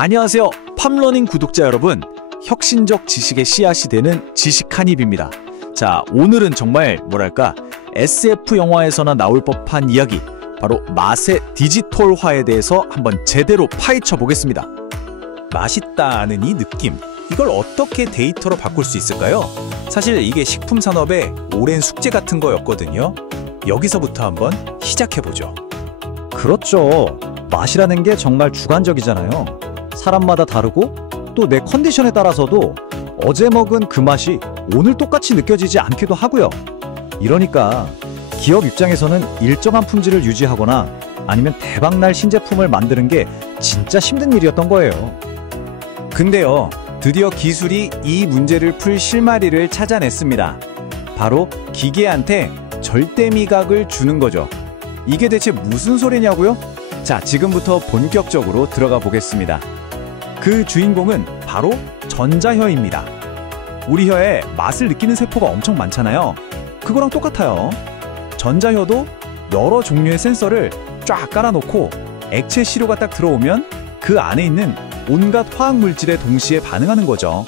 안녕하세요. 팜러닝 구독자 여러분. 혁신적 지식의 씨앗이 되는 지식 한입입니다. 자, 오늘은 정말 SF 영화에서나 나올 법한 이야기, 바로 맛의 디지털화에 대해서 한번 제대로 파헤쳐 보겠습니다. 맛있다는 이 느낌, 이걸 어떻게 데이터로 바꿀 수 있을까요? 사실 이게 식품 산업의 오랜 숙제 같은 거였거든요. 여기서부터 한번 시작해보죠. 그렇죠. 맛이라는 게 정말 주관적이잖아요. 사람마다 다르고 또 내 컨디션에 따라서도 어제 먹은 그 맛이 오늘 똑같이 느껴지지 않기도 하고요. 이러니까 기업 입장에서는 일정한 품질을 유지하거나 아니면 대박날 신제품을 만드는 게 진짜 힘든 일이었던 거예요. 근데요, 드디어 기술이 이 문제를 풀 실마리를 찾아냈습니다. 바로 기계한테 절대 미각을 주는 거죠. 이게 대체 무슨 소리냐고요? 자, 지금부터 본격적으로 들어가 보겠습니다. 그 주인공은 바로 전자혀입니다. 우리 혀에 맛을 느끼는 세포가 엄청 많잖아요. 그거랑 똑같아요. 전자혀도 여러 종류의 센서를 쫙 깔아놓고 액체 시료가 딱 들어오면 그 안에 있는 온갖 화학 물질에 동시에 반응하는 거죠.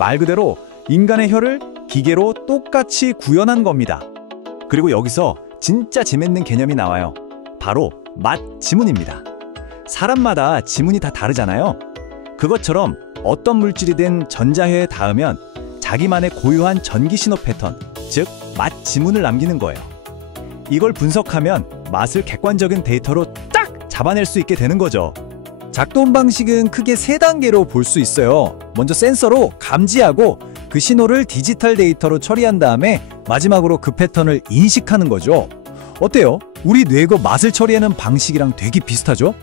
말 그대로 인간의 혀를 기계로 똑같이 구현한 겁니다. 그리고 여기서 진짜 재밌는 개념이 나와요. 바로 맛 지문입니다. 사람마다 지문이 다 다르잖아요. 그것처럼 어떤 물질이든 전자혀에 닿으면 자기만의 고유한 전기 신호 패턴, 즉 맛 지문을 남기는 거예요. 이걸 분석하면 맛을 객관적인 데이터로 딱 잡아낼 수 있게 되는 거죠. 작동 방식은 크게 3단계로 볼 수 있어요. 먼저 센서로 감지하고 그 신호를 디지털 데이터로 처리한 다음에 마지막으로 그 패턴을 인식하는 거죠. 어때요? 우리 뇌가 맛을 처리하는 방식이랑 되게 비슷하죠?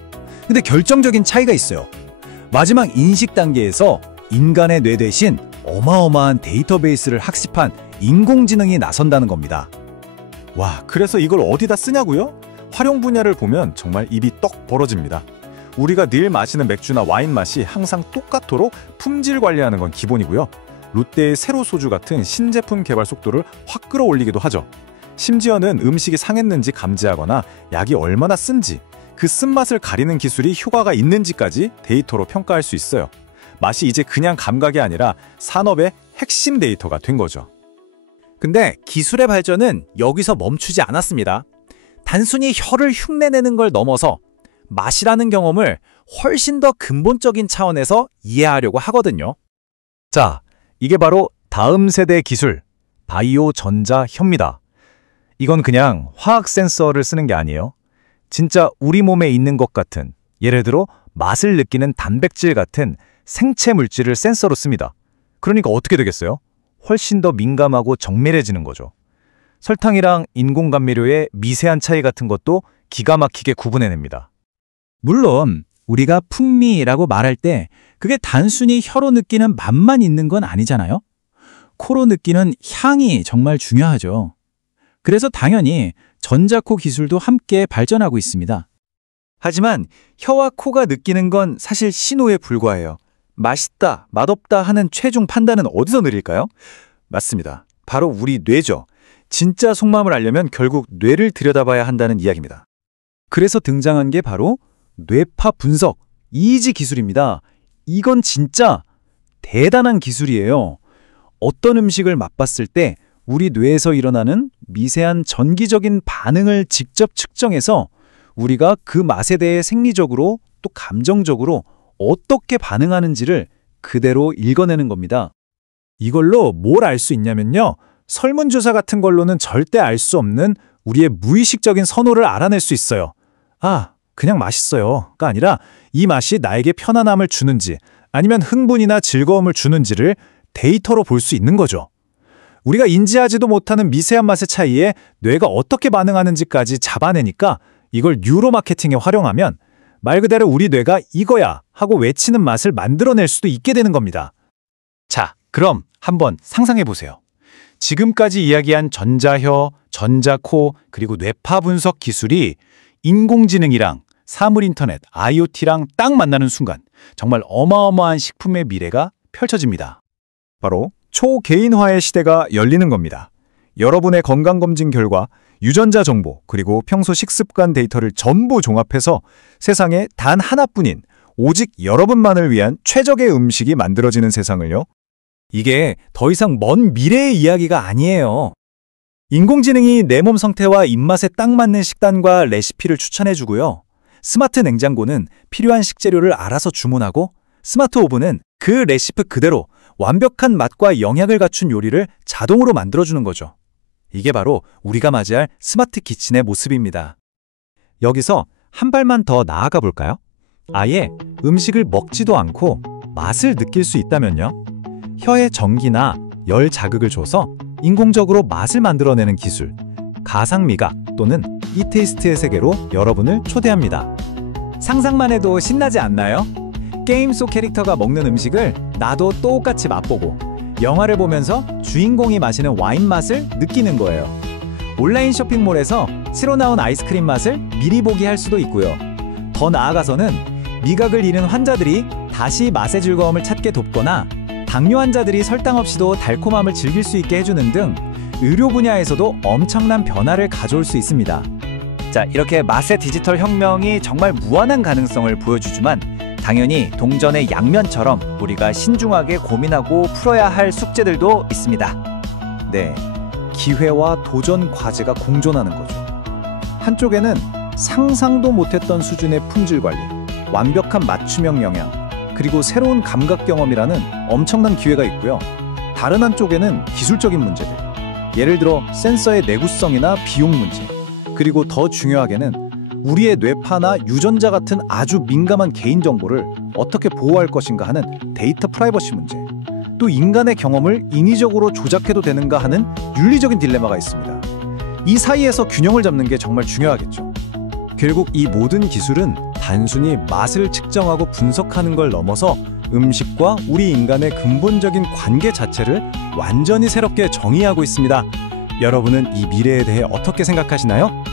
근데 결정적인 차이가 있어요. 마지막 인식 단계에서 인간의 뇌 대신 어마어마한 데이터베이스를 학습한 인공지능이 나선다는 겁니다. 와, 그래서 이걸 어디다 쓰냐고요? 활용 분야를 보면 정말 입이 떡 벌어집니다. 우리가 늘 마시는 맥주나 와인 맛이 항상 똑같도록 품질 관리하는 건 기본이고요. 롯데의 세로 소주 같은 신제품 개발 속도를 확 끌어올리기도 하죠. 심지어는 음식이 상했는지 감지하거나 약이 얼마나 쓴지, 그 쓴맛을 가리는 기술이 효과가 있는지까지 데이터로 평가할 수 있어요. 맛이 이제 그냥 감각이 아니라 산업의 핵심 데이터가 된 거죠. 근데 기술의 발전은 여기서 멈추지 않았습니다. 단순히 혀를 흉내내는 걸 넘어서 맛이라는 경험을 훨씬 더 근본적인 차원에서 이해하려고 하거든요. 자, 이게 바로 다음 세대 기술, 바이오 전자 혀입니다. 이건 그냥 화학 센서를 쓰는 게 아니에요. 진짜 우리 몸에 있는 것 같은, 예를 들어 맛을 느끼는 단백질 같은 생체 물질을 센서로 씁니다. 그러니까 어떻게 되겠어요? 훨씬 더 민감하고 정밀해지는 거죠. 설탕이랑 인공감미료의 미세한 차이 같은 것도 기가 막히게 구분해냅니다. 물론 우리가 풍미라고 말할 때 그게 단순히 혀로 느끼는 맛만 있는 건 아니잖아요. 코로 느끼는 향이 정말 중요하죠. 그래서 당연히 전자코 기술도 함께 발전하고 있습니다. 하지만 혀와 코가 느끼는 건 사실 신호에 불과해요. 맛있다, 맛없다 하는 최종 판단은 어디서 내릴까요? 맞습니다. 바로 우리 뇌죠. 진짜 속마음을 알려면 결국 뇌를 들여다봐야 한다는 이야기입니다. 그래서 등장한 게 바로 뇌파 분석, EEG 기술입니다. 이건 진짜 대단한 기술이에요. 어떤 음식을 맛봤을 때 우리 뇌에서 일어나는 미세한 전기적인 반응을 직접 측정해서 우리가 그 맛에 대해 생리적으로 또 감정적으로 어떻게 반응하는지를 그대로 읽어내는 겁니다. 이걸로 뭘 알 수 있냐면요. 설문조사 같은 걸로는 절대 알 수 없는 우리의 무의식적인 선호를 알아낼 수 있어요. 아, 그냥 맛있어요가 아니라 이 맛이 나에게 편안함을 주는지 아니면 흥분이나 즐거움을 주는지를 데이터로 볼 수 있는 거죠. 우리가 인지하지도 못하는 미세한 맛의 차이에 뇌가 어떻게 반응하는지까지 잡아내니까 이걸 뉴로마케팅에 활용하면 말 그대로 우리 뇌가 이거야 하고 외치는 맛을 만들어낼 수도 있게 되는 겁니다. 자, 그럼 한번 상상해 보세요. 지금까지 이야기한 전자혀, 전자코, 그리고 뇌파 분석 기술이 인공지능이랑 사물인터넷, IoT랑 딱 만나는 순간 정말 어마어마한 식품의 미래가 펼쳐집니다. 바로 초개인화의 시대가 열리는 겁니다. 여러분의 건강검진 결과, 유전자 정보, 그리고 평소 식습관 데이터를 전부 종합해서 세상에 단 하나뿐인 오직 여러분만을 위한 최적의 음식이 만들어지는 세상을요. 이게 더 이상 먼 미래의 이야기가 아니에요. 인공지능이 내 몸 상태와 입맛에 딱 맞는 식단과 레시피를 추천해주고요. 스마트 냉장고는 필요한 식재료를 알아서 주문하고, 스마트 오븐은 그 레시피 그대로 완벽한 맛과 영양을 갖춘 요리를 자동으로 만들어주는 거죠. 이게 바로 우리가 맞이할 스마트 키친의 모습입니다. 여기서 한 발만 더 나아가 볼까요? 아예 음식을 먹지도 않고 맛을 느낄 수 있다면요? 혀에 전기나 열 자극을 줘서 인공적으로 맛을 만들어내는 기술, 가상미각 또는 이테이스트의 세계로 여러분을 초대합니다. 상상만 해도 신나지 않나요? 게임 속 캐릭터가 먹는 음식을 나도 똑같이 맛보고, 영화를 보면서 주인공이 마시는 와인 맛을 느끼는 거예요. 온라인 쇼핑몰에서 새로 나온 아이스크림 맛을 미리 보기 할 수도 있고요. 더 나아가서는 미각을 잃은 환자들이 다시 맛의 즐거움을 찾게 돕거나, 당뇨 환자들이 설탕 없이도 달콤함을 즐길 수 있게 해주는 등 의료 분야에서도 엄청난 변화를 가져올 수 있습니다. 자, 이렇게 맛의 디지털 혁명이 정말 무한한 가능성을 보여주지만, 당연히 동전의 양면처럼 우리가 신중하게 고민하고 풀어야 할 숙제들도 있습니다. 네, 기회와 도전 과제가 공존하는 거죠. 한쪽에는 상상도 못했던 수준의 품질 관리, 완벽한 맞춤형 영양, 그리고 새로운 감각 경험이라는 엄청난 기회가 있고요. 다른 한쪽에는 기술적인 문제들, 예를 들어 센서의 내구성이나 비용 문제, 그리고 더 중요하게는 우리의 뇌파나 유전자 같은 아주 민감한 개인정보를 어떻게 보호할 것인가 하는 데이터 프라이버시 문제, 또 인간의 경험을 인위적으로 조작해도 되는가 하는 윤리적인 딜레마가 있습니다. 이 사이에서 균형을 잡는 게 정말 중요하겠죠. 결국 이 모든 기술은 단순히 맛을 측정하고 분석하는 걸 넘어서 음식과 우리 인간의 근본적인 관계 자체를 완전히 새롭게 정의하고 있습니다. 여러분은 이 미래에 대해 어떻게 생각하시나요?